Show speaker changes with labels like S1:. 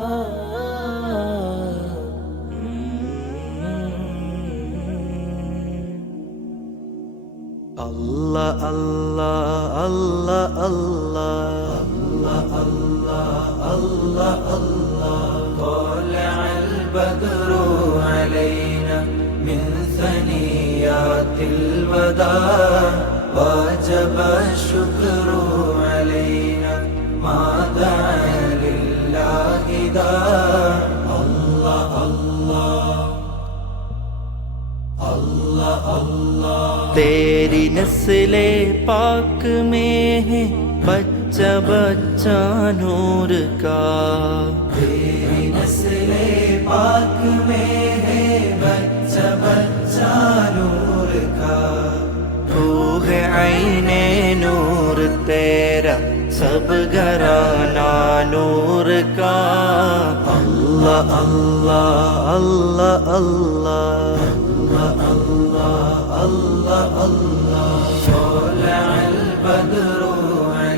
S1: Allah Allah Allah Allah
S2: Allah Allah Allah Allah طالع البدر علينا من ثنيات الوداع واجب الشكر
S1: اللہ
S3: تیری نسل پاک میں بچہ بچہ نور کا
S2: تیری نسل پاک میں ہے بچہ بچہ نور کا
S3: تو ہے عین نور تیرا سب گھرانا نور کا
S1: اللہ اللہ اللہ اللہ
S2: اللہ